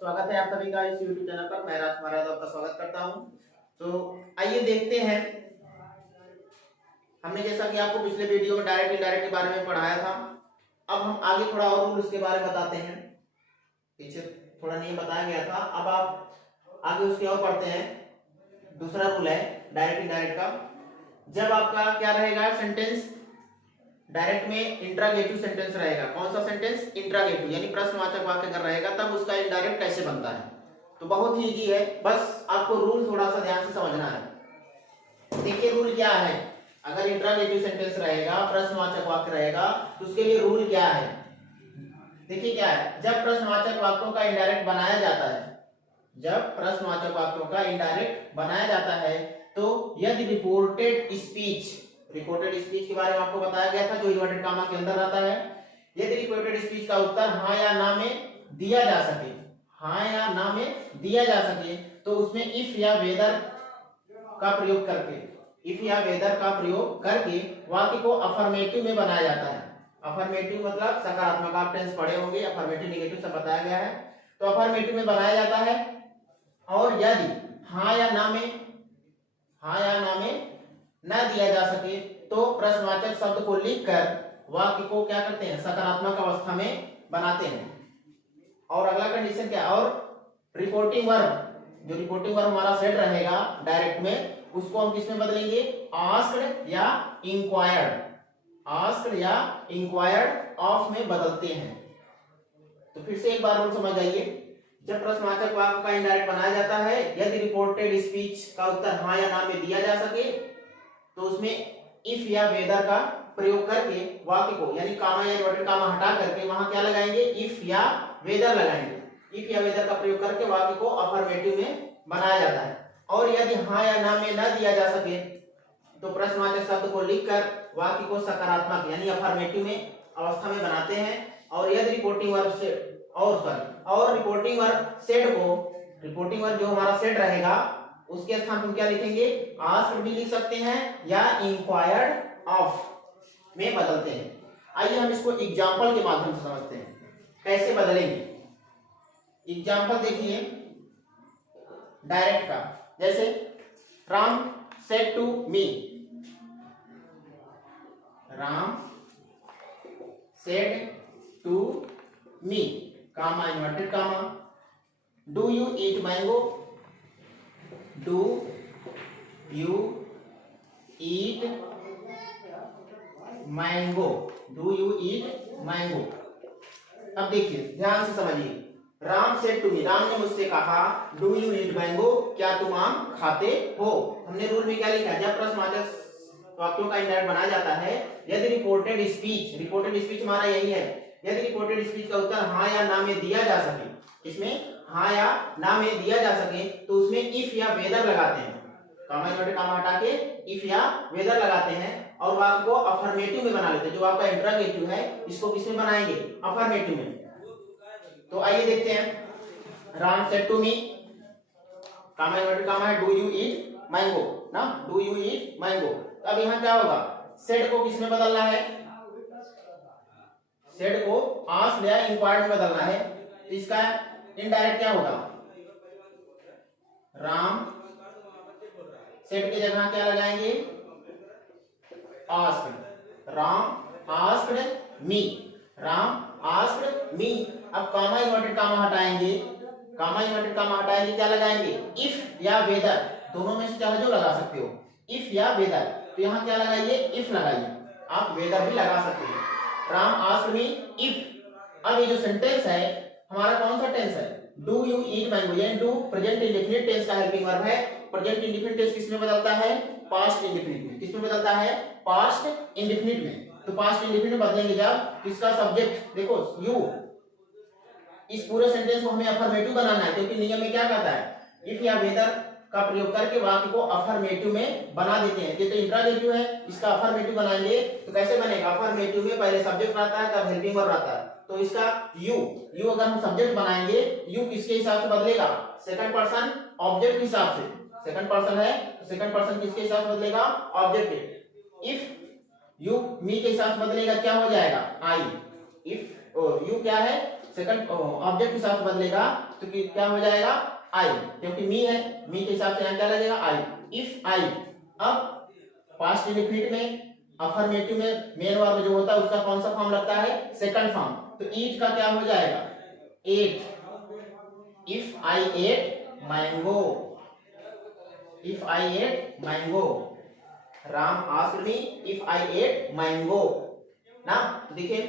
स्वागत है आप सभी का इस YouTube चैनल पर। मैं राजकुमार यादव आपका स्वागत करता हूं। तो आइए देखते हैं, हमने जैसा कि आपको पिछले वीडियो में डायरेक्ट इनडायरेक्ट के बारे में पढ़ाया था, अब हम आगे थोड़ा और रूल उसके बारे में बताते हैं। पीछे थोड़ा नहीं बताया गया था, अब आप आगे उसके और पढ़ते हैं। दूसरा रूल है डायरेक्ट इनडायरेक्ट का। जब आपका क्या रहेगा, सेंटेंस डायरेक्ट में इंट्रागेटिव सेंटेंस रहेगा। कौन सा सेंटेंस? इंट्रागेटिव, यानी प्रश्नवाचक वाक्य अगर रहेगा तब उसका इनडायरेक्ट कैसे बनता है। तो बहुत ही इजी है, बस आपको रूल थोड़ा सा ध्यान से समझना है। देखिए रूल क्या है, अगर इंट्रागेटिव सेंटेंस रहेगा, प्रश्नवाचक वाक्य रहेगा, तो उसके लिए रूल क्या है। देखिए क्या है, जब प्रश्नवाचक वाक्यों का इनडायरेक्ट बनाया जाता है, जब प्रश्नवाचक वाक्यों का इनडायरेक्ट बनाया जाता है, तो यदि रिपोर्टेड स्पीच के बारे में आपको बताया गया था, जो इन्वर्टेड कामा के अंदर आता है। यदि रिपोर्टेड स्पीच का उत्तर हाँ या ना में दिया जा सके, हाँ या ना में दिया जा सके, तो उसमें इफ या वेदर का प्रयोग करके, इफ या वेदर का प्रयोग करके वाक्य को अफर्मेटिव में बनाया जाता है। अफर्मेटिव मतलब सकारात्मक, आप टेंस पढ़े होंगे, अफर्मेटिव नेगेटिव सब बताया गया है। तो अफर्मेटिव में बनाया जाता है, और यदि हाँ या ना में न दिया जा सके, तो प्रश्नवाचक शब्द को लिखकर वाक्य को क्या करते हैं, सकारात्मक अवस्था में बनाते हैं। और अगला कंडीशन क्या, और रिपोर्टिंग वर्ब, जो रिपोर्टिंग वर्ब हमारा सेट रहेगा डायरेक्ट में, उसको हम किस में बदलेंगे, आस्क्ड या इंक्वायर्ड, आस्क्ड या इंक्वायर्ड ऑफ में बदलते हैं। तो फिर से एक बार और समझ आइए, जब प्रश्नवाचक वाक्य का इनडायरेक्ट बनाया जाता है, यदि रिपोर्टेड स्पीच का उत्तर हाँ या ना में दिया जा सके, तो उसमें इफ या वेदर का प्रयोग करके वाक्य को, यानी कामा या इन्वर्टेड कामा हटा करके वहां क्या लगाएंगे, इफ या वेदर लगाएंगे। इफ या वेदर का प्रयोग करके वाक्य को अफर्मेटिव में बनाया जाता है। और यदि हाँ या ना में न दिया जा सके, तो प्रश्नवाचक शब्द को लिखकर वाक्य को सकारात्मक यानी अफर्मेटिव में अवस्था में बनाते हैं। और यदि रिपोर्टिंग वर्ब से और रिपोर्टिंग वर्ब सेट को, रिपोर्टिंग वर्ब जो हमारा सेट रहेगा, उसके स्थान पर क्या लिखेंगे, आस्क्ड भी लिख सकते हैं या इंक्वायर्ड ऑफ में बदलते हैं। आइए हम इसको एग्जांपल के माध्यम से समझते हैं कैसे बदलेंगे। एग्जांपल देखिए डायरेक्ट का, जैसे Ram said to me, Ram said to me, comma inverted comma, do you eat mango, do you eat mango, do you eat mango. अब देखिए ध्यान से समझिए, Ram said to me, Ram ने मुझसे कहा, डू यू ईट मैंगो, क्या तुम आम खाते हो। हमने रूल में क्या लिखा है, जब प्रश्नवाचक वाक्यों का इनडायरेक्ट बनाया जाता है, यदि रिपोर्टेड स्पीच हमारा यही है, यदि रिपोर्टेड स्पीच का उत्तर हाँ या ना में दिया जा सके, इसमें हाँ या ना में दिया जा सके, तो उसमें इफ या वेदर लगाते हैं, कामा इन्वर्टेड कामा हटा के इफ या वेदर लगाते हैं और वाक्य को अफर्मेटिव में बना लेते हैं। जो आपका इंट्रागेटिव है, इसको किसमें बनाएंगे, अफर्मेटिव में। तो आइए देखते हैं, Ram said to me, comma inverted comma है, डू यू ईट मैंगो ना, डू यू ईट मैंगो। अब यहाँ क्या होगा, सेड को किसमें बदलना है, सेड को आस्क्ड या इंक्वायर्ड में बदलना है। तो इसका इनडायरेक्ट क्या होगा, राम सेड की जगह क्या लगाएंगे, आस्क्ड, राम आस्क्ड मी, राम आस्क्ड मी। अब कामा इन्वर्टेड कामा हटाएंगे, कामा इन्वर्टेड कामा हटाएंगे, क्या लगाएंगे, इफ या वेदर, दोनों में से चाहे जो लगा सकते हो, इफ या वेदर। तो यहाँ क्या लगाइए, इफ लगाइए, आप वेदर भी लगा सकते हैं। Ram asked me if. अब ये जो सेंटेंस है हमारा कौन सा टेंस है, डू यू ईट मैंगो, यानी डू प्रेजेंट इंडेफिनिट टेंस का हेल्पिंग वर्ब है। प्रेजेंट इंडेफिनिट टेंस किसमें बदलता है, पास्ट इंडेफिनिट में। किसमें बदलता है, पास्ट इंडेफिनिट में। तो पास्ट इंडेफिनिट में बदलेंगे जब इसका सब्जेक्ट, देखो यू, इस पूरे सेंटेंस को हमें अफर्मेटिव बनाना है, क्योंकि नियम में क्या कहता है, इफ या वेदर का प्रयोग करके वाक्य को अफर्मेटिव में बना देते हैं। ये तो इंट्रागेटिव है, इसका अफर्मेटिव बनाएंगे तो कैसे बनेगा, अफर्मेटिव में पहले सब्जेक्ट रहता है तब हेल्पिंग वर्ब रहता है। तो इसका यू अगर हम सब्जेक्ट बनाएंगे, यू किसके हिसाब से बदलेगा, सेकंड पर्सन ऑब्जेक्ट के हिसाब से। सेकंड पर्सन है तो सेकंड पर्सन किसके हिसाब से बदलेगा, ऑब्जेक्ट के। इफ यू मी के हिसाब से बदलेगा, क्या हो जाएगा, आई। इफ यू क्या है, सेकंड ऑब्जेक्ट के साथ बदलेगा तो क्या हो जाएगा आई, क्योंकि मी है, मी के हिसाब से यहाँ क्या लगेगा आई। इफ आई, अब पास्ट इंडेफिनिट में अफर्मेटिव में मेन वर्ब जो होता है उसका कौन सा फॉर्म लगता है, सेकंड फॉर्म, तो ईट का क्या हो जाएगा ate. If I ate mango, if I ate mango, Ram asked me if I ate mango ना। देखिए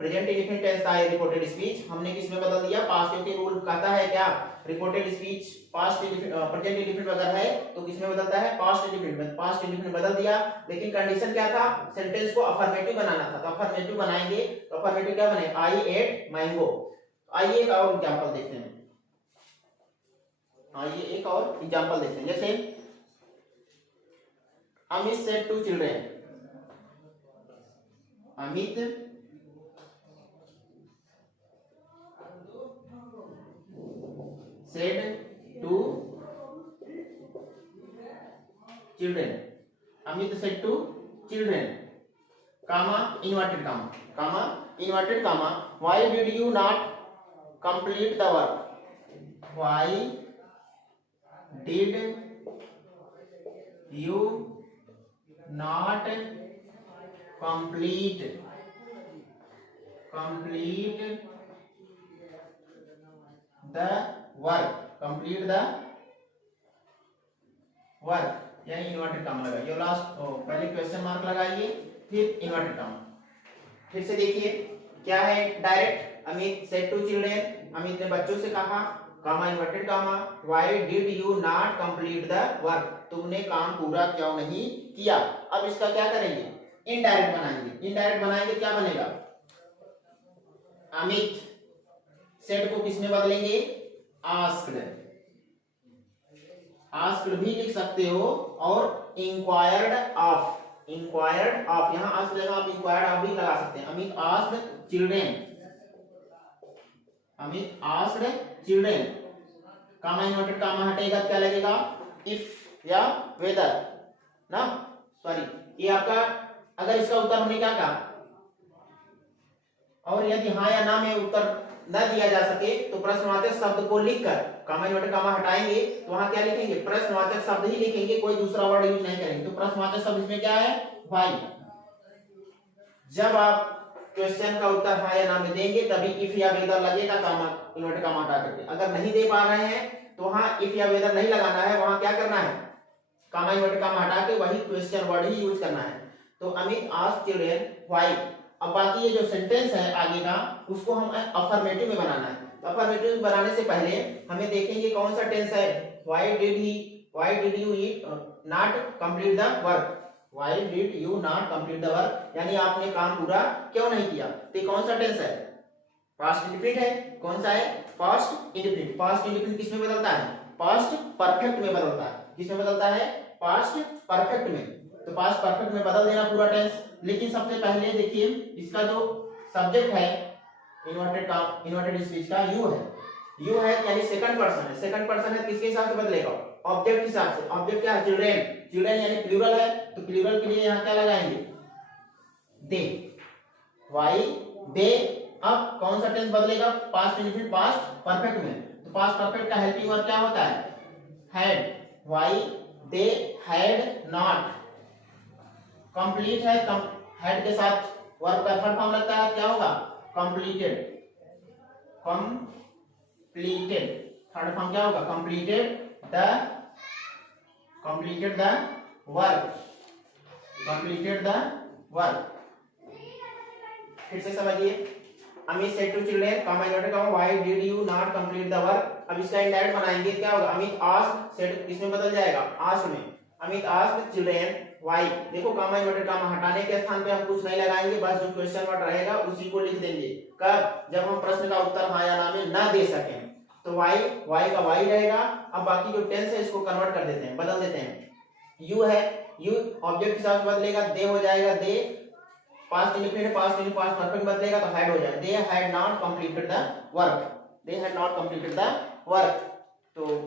प्रेजेंट इंडेफिनिट टेंस था ये रिपोर्टेड स्पीच, हमने किस में बदल दिया पास्ट, क्योंकि रूल कहता है क्या reported speech past present indefinite अगर है तो किस में बदलता है पास्ट इंडेफिनिट में, पास्ट इंडेफिनिट बदल दिया। लेकिन कंडीशन क्या था, सेंटेंस को अफर्मेटिव बनाना था, तो अफर्मेटिव बनाएंगे तो अफर्मेटिव क्या बने आई एट मैंगो। आइए एक और एग्जांपल देखते हैं, आइए एक और एग्जांपल देखते हैं, जैसे Amit said to children, Amit said to children, Amit said to children, comma inverted comma, why did you not complete the work, why did you not complete the work, यानी इन्वर्टेड कॉमा लगाइए, लास्ट पहले question mark लगाइए फिर inverted comma. फिर से देखिए क्या है, direct Amit said to children, Amit ने बच्चों से कहा, comma inverted comma, why did you not complete the work, तुमने काम पूरा क्यों नहीं किया। अब इसका क्या करेंगे, इनडायरेक्ट बनाएंगे, इनडायरेक्ट बनाएंगे क्या बनेगा, अमित सेड को किसमें बदलेंगे आस्क्ड, आस्क्ड भी लिख सकते हो और इंक्वायर्ड ऑफ, इंक्वायर्ड ऑफ, यहाँ आस्क्ड जगह आप इंक्वायर्ड ऑफ भी लगा सकते हैं। Amit asked children, Amit asked children, comma inverted comma हटेगा क्या लगेगा इफ या वेदर ना, सॉरी ये आपका, अगर इसका उत्तर हमने क्या कहा, और यदि हाँ या ना में उत्तर न दिया जा सके तो प्रश्नवाचक शब्द को लिखकर, कॉमा इन्वर्टेड कॉमा हटाएंगे तो वहां क्या लिखेंगे प्रश्नवाचक शब्द ही लिखेंगे, कोई दूसरा वर्ड यूज नहीं करेंगे। तो प्रश्नवाचक शब्द इसमें क्या है व्हाई, जब आप क्वेश्चन का उत्तर हाँ या ना में देंगे तभी इफ या वेदर लगेगा, कॉमा इन्वर्टेड कॉमा हटा करके। अगर नहीं दे पा रहे हैं तो वहां इफ या वेदर नहीं लगाना है, वहां क्या करना है कॉमा इन्वर्टेड कॉमा हटा के वही क्वेश्चन वर्ड ही यूज करना है। तो अमित आस्क्ड चिल्ड्रेन व्हाई, अब बाकी ये जो सेंटेंस है आगे का उसको हम अफर्मेटिव में बनाना है, तो अफर्मेटिव में बनाने से पहले हमें देखेंगे कौन सा टेंस है, why did you not complete the work, why did you not complete the work, यानी आपने काम पूरा क्यों नहीं किया। तो कौन सा टेंस है पास्ट इंडेफिनिट है, कौन सा है पास्ट इंडेफिनिट। पास्ट इंडेफिनिट किसमें बदलता है पास्ट परफेक्ट में बदलता है, किसमें बदलता है पास्ट परफेक्ट में, तो पास्ट परफेक्ट में बदल देना पूरा टेंस। लेकिन सबसे पहले देखिए इसका जो सब्जेक्ट है इन्वर्टेड स्पीच का यू है यानी सेकंड पर्सन है, सेकंड पर्सन है किसके हिसाब से बदलेगा ऑब्जेक्ट के हिसाब से, ऑब्जेक्ट क्या है चिल्ड्रेन, चिल्ड्रेन यानी प्लूरल है तो प्लूरल के लिए यहाँ क्या लगाएंगे दे, व्हाई दे। अब कौन सा टेंस बदलेगा पास्ट इंडेफिनिट पास्ट परफेक्ट में, तो पास्ट परफेक्ट का हेल्पिंग वर्ब क्या होता है had, why they had not, complete है हेड के साथ वर्ब का थर्ड फॉर्म लगता है क्या होगा कंप्लीटेड, कंप्लीटेड थर्ड फॉर्म क्या होगा completed the work, completed the work. फिर से समझिए Amit said to children comma inverted comma why did you not complete the work. अब इसका इनडायरेक्ट बनाएंगे क्या होगा अमित आस्क्ड सेड इसमें बदल जाएगा आस्क्ड में, अमित आस्क्ड चिल्ड्रेन व्हाई, देखो कॉमा इन्वर्टेड कॉमा हटाने के स्थान पे हम कुछ नहीं लगाएंगे, बस जो क्वेश्चन वर्ड रहेगा उसी को लिख देंगे कब जब हम प्रश्न का उत्तर हाँ या ना में ना दे सकें, तो वाई का वाई रहेगा। अब बाकी जो टेंस है इसको कन्वर्ट कर देते हैं, बदल देते हैं, यू है यू ऑब्जेक्ट के साथ बदलेगा दे हो जाएगा दे, पास्ट इंडेफिनिट पास्ट परफेक्ट बदलेगा तो हैड हो जाएगा, they had not completed the work, they had not completed the work. तो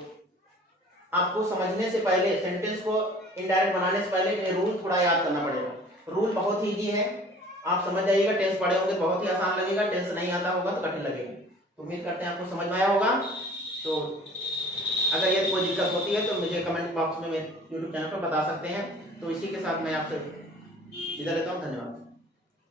आपको समझने से पहले सेंटेंस को इनडायरेक्ट बनाने से पहले ये रूल थोड़ा याद करना पड़ेगा, रूल बहुत ही इजी है, आप समझ जाइएगा, टेंस पढ़े होंगे बहुत ही आसान लगेगा, टेंस नहीं आता होगा तो कठिन लगेगा। तो उम्मीद करते हैं आपको समझ में आया होगा। तो अगर यदि कोई दिक्कत होती है तो मुझे कमेंट बॉक्स में मेरे यूट्यूब चैनल पर बता सकते हैं। तो इसी के साथ मैं आपसे विदा लेता हूँ। धन्यवाद।